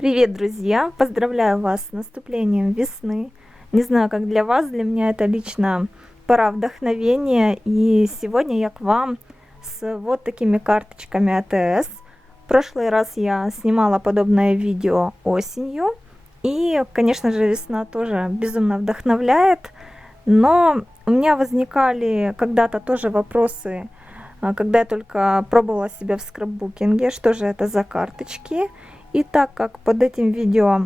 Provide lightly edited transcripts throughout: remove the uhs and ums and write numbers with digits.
Привет, друзья! Поздравляю вас с наступлением весны. Не знаю, как для вас, для меня это лично пора вдохновения. И сегодня я к вам с вот такими карточками АТС. В прошлый раз я снимала подобное видео осенью. И, конечно же, весна тоже безумно вдохновляет. Но у меня возникали когда-то тоже вопросы, когда я только пробовала себя в скрапбукинге, что же это за карточки. И так как под этим видео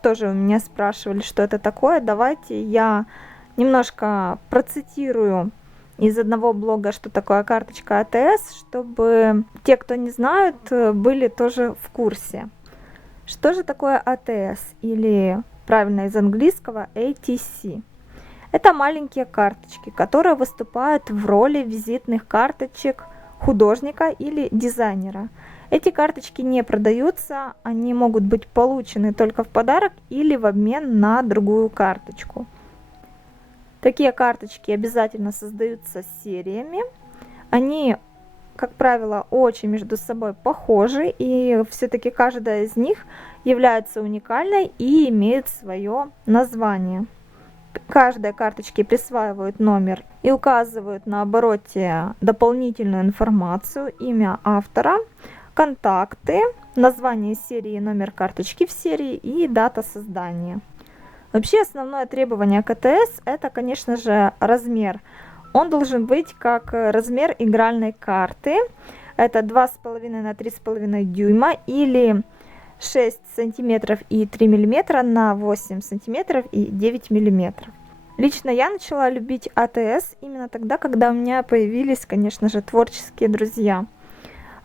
тоже у меня спрашивали, что это такое, давайте я немножко процитирую из одного блога, что такое карточка АТС, чтобы те, кто не знают, были тоже в курсе. Что же такое АТС, или правильно из английского ATC? Это маленькие карточки, которые выступают в роли визитных карточек художника или дизайнера. Эти карточки не продаются, они могут быть получены только в подарок или в обмен на другую карточку. Такие карточки обязательно создаются сериями. Они, как правило, очень между собой похожи, и все-таки каждая из них является уникальной и имеет свое название. Каждой карточке присваивают номер и указывают на обороте дополнительную информацию, имя автора, контакты, название серии, номер карточки в серии и дата создания. Вообще основное требование к АТС это, конечно же, размер. Он должен быть как размер игральной карты. Это 2,5 на 3,5 дюйма или 6 сантиметров и 3 миллиметра на 8 сантиметров и 9 миллиметров. Лично я начала любить АТС именно тогда, когда у меня появились, конечно же, творческие друзья.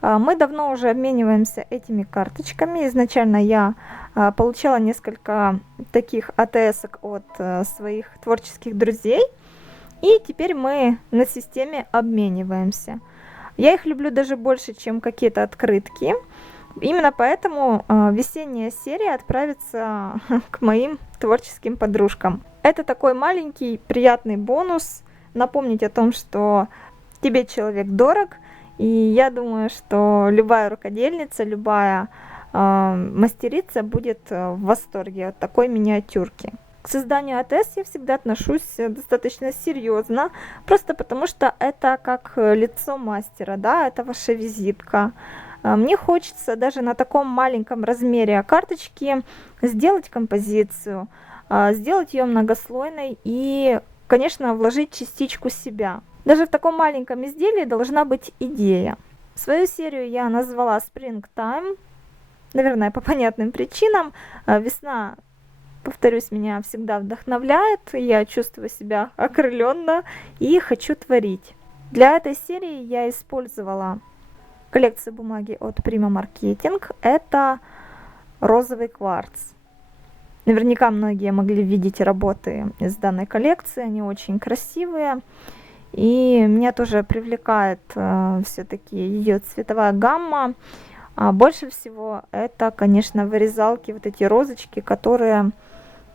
Мы давно уже обмениваемся этими карточками. Изначально я получала несколько таких АТСок от своих творческих друзей. И теперь мы на системе обмениваемся. Я их люблю даже больше, чем какие-то открытки. Именно поэтому весенняя серия отправится к моим творческим подружкам. Это такой маленький приятный бонус. Напомнить о том, что тебе человек дорог. И я думаю, что любая рукодельница, любая мастерица будет в восторге от такой миниатюрки. К созданию АТС я всегда отношусь достаточно серьезно, просто потому что это как лицо мастера, да, это ваша визитка. Мне хочется даже на таком маленьком размере карточки сделать композицию, сделать ее многослойной и, конечно, вложить частичку себя. Даже в таком маленьком изделии должна быть идея. Свою серию я назвала Springtime, наверное, по понятным причинам. Весна, повторюсь, меня всегда вдохновляет, я чувствую себя окрыленно и хочу творить. Для этой серии я использовала коллекцию бумаги от Prima Marketing. Это розовый кварц. Наверняка многие могли видеть работы из данной коллекции, они очень красивые. И меня тоже привлекает все-таки ее цветовая гамма. А больше всего это, конечно, вырезалки, вот эти розочки, которые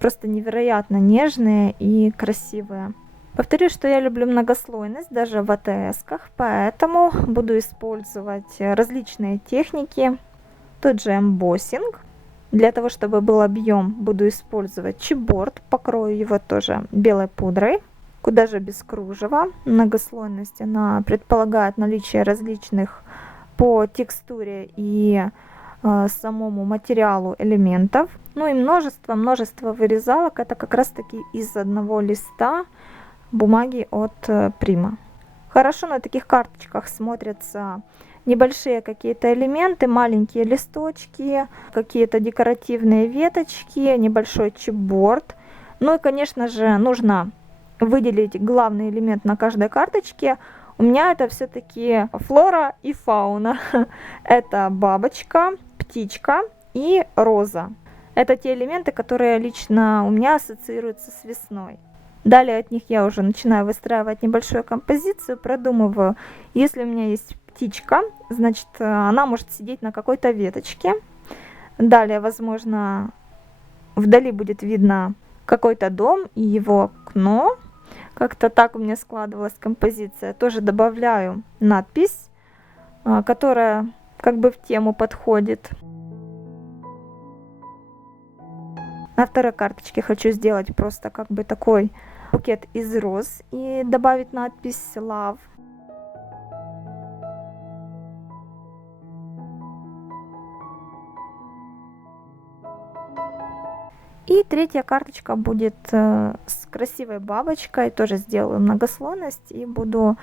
просто невероятно нежные и красивые. Повторюсь, что я люблю многослойность даже в АТС-ках, поэтому буду использовать различные техники. Тот же эмбоссинг. Для того, чтобы был объем, буду использовать чипборд, покрою его тоже белой пудрой. Куда же без кружева. Многослойность она предполагает наличие различных по текстуре и самому материалу элементов. Ну и множество вырезалок. Это как раз таки из одного листа бумаги от Prima. Хорошо на таких карточках смотрятся небольшие какие-то элементы, маленькие листочки, какие-то декоративные веточки, небольшой чипборд. Ну и, конечно же, нужно выделить главный элемент на каждой карточке. У меня это все-таки флора и фауна. Это бабочка, птичка и роза. Это те элементы, которые лично у меня ассоциируются с весной. Далее от них я уже начинаю выстраивать небольшую композицию, продумываю. Если у меня есть птичка, значит она может сидеть на какой-то веточке. Далее, возможно, вдали будет видно какой-то дом и его окно. Как-то так у меня складывалась композиция. Тоже добавляю надпись, которая как бы в тему подходит. На второй карточке хочу сделать просто как бы такой букет из роз и добавить надпись Love. И третья карточка будет с красивой бабочкой, тоже сделаю многослойность и буду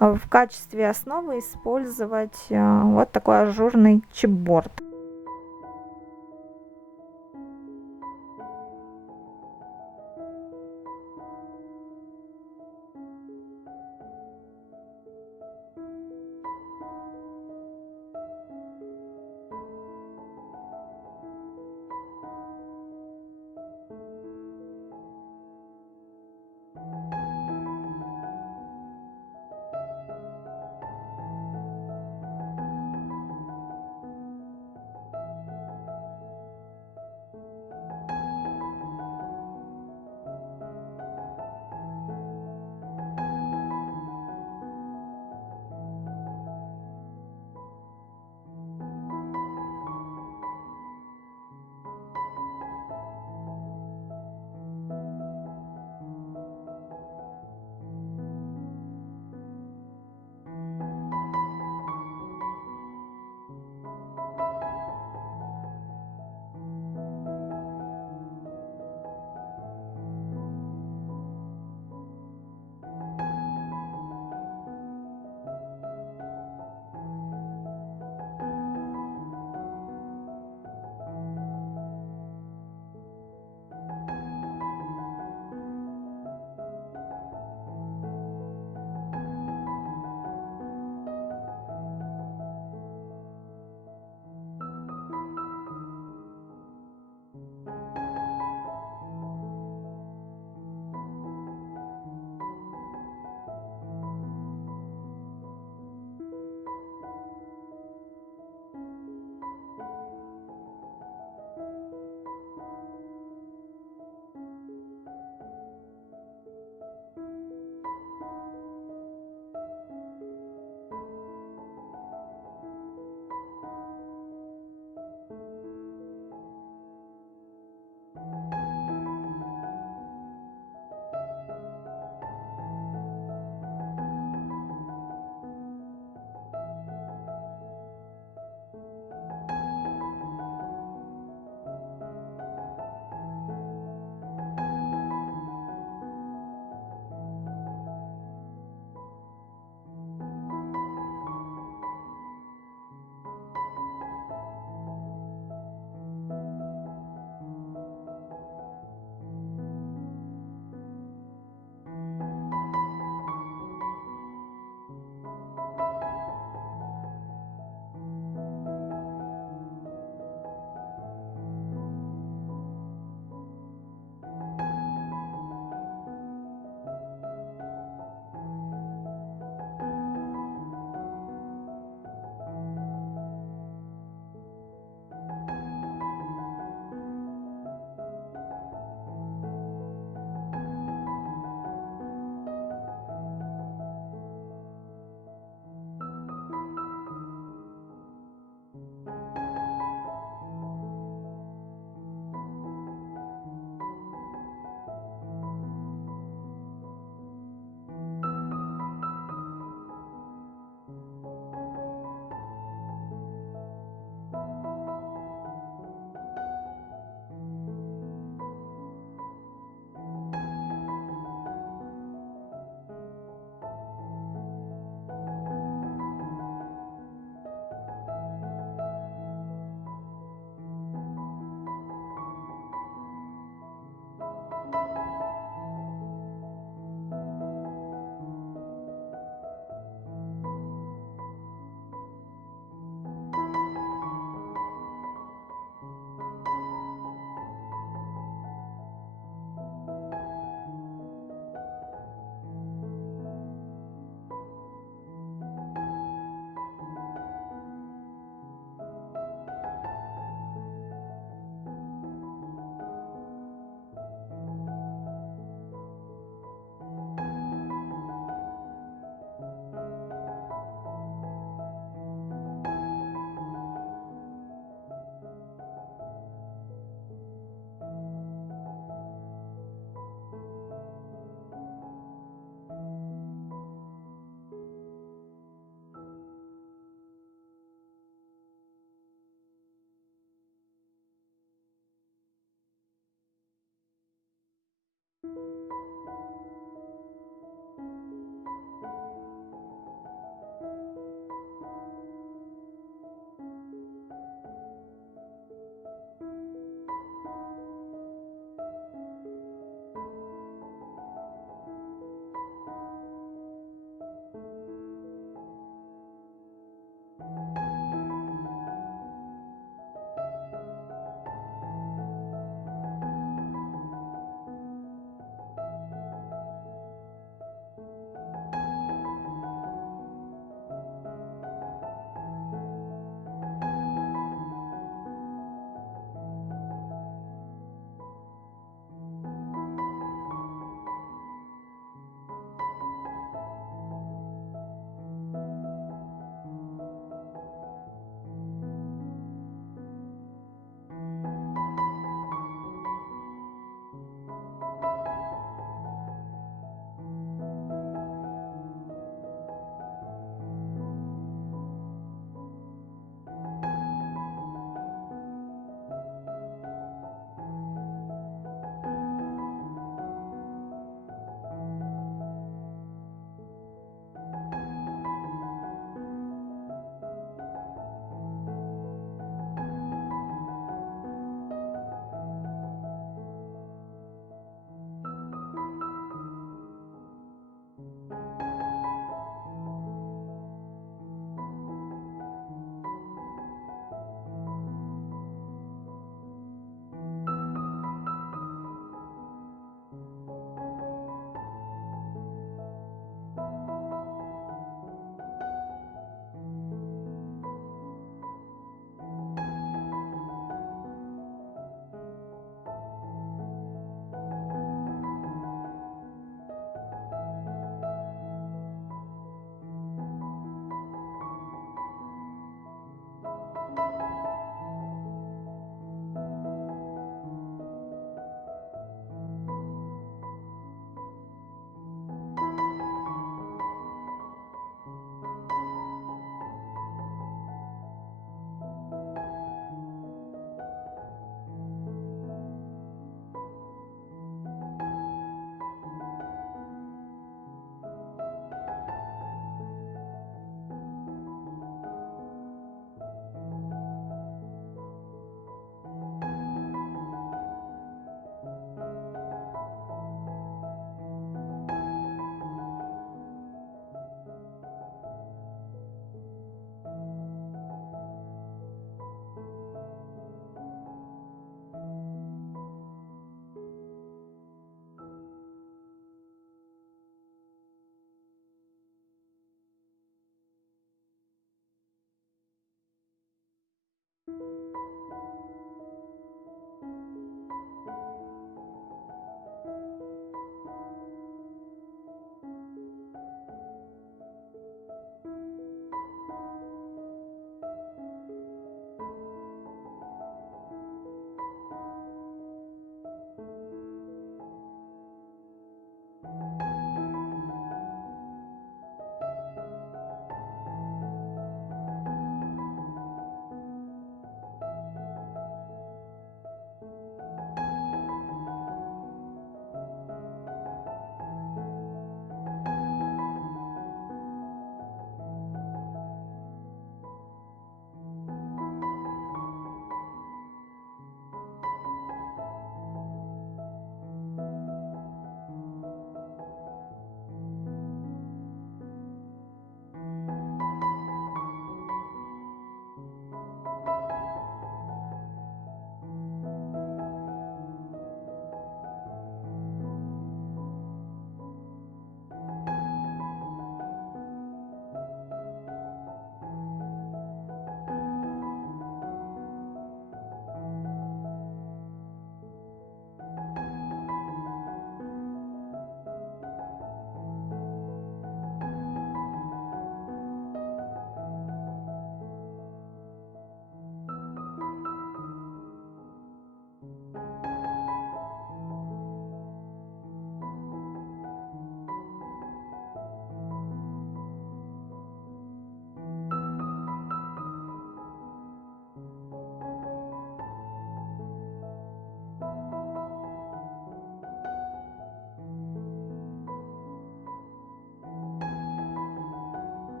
в качестве основы использовать вот такой ажурный чипборд.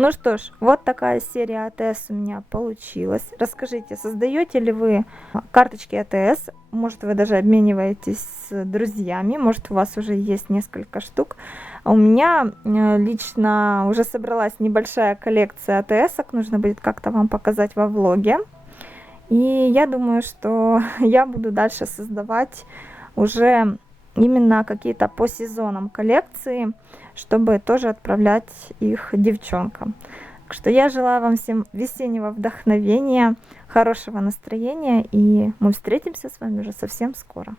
Ну что ж, вот такая серия АТС у меня получилась. Расскажите, создаете ли вы карточки АТС? Может, вы даже обмениваетесь с друзьями, может, у вас уже есть несколько штук. А у меня лично уже собралась небольшая коллекция АТС, нужно будет как-то вам показать во влоге. И я думаю, что я буду дальше создавать уже именно какие-то по сезонам коллекции, чтобы тоже отправлять их девчонкам. Так что я желаю вам всем весеннего вдохновения, хорошего настроения, и мы встретимся с вами уже совсем скоро.